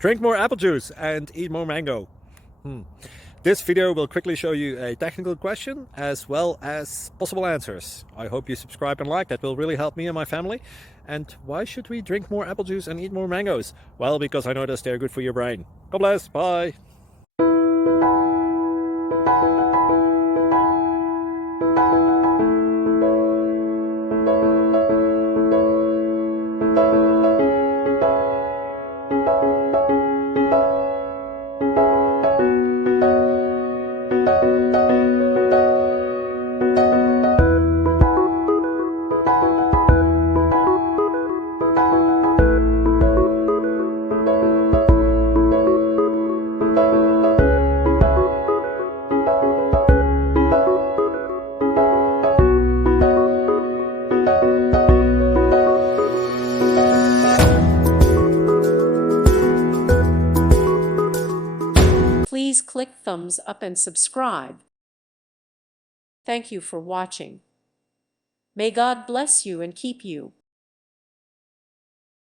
Drink more apple juice and eat more mango. This video will quickly show you a technical question as well as possible answers. I hope you subscribe and like, that will really help me and my family. And why should we drink more apple juice and eat more mangoes? Well, because I noticed they're good for your brain. God bless, bye. Please click thumbs up and subscribe. Thank you for watching. May God bless you and keep you.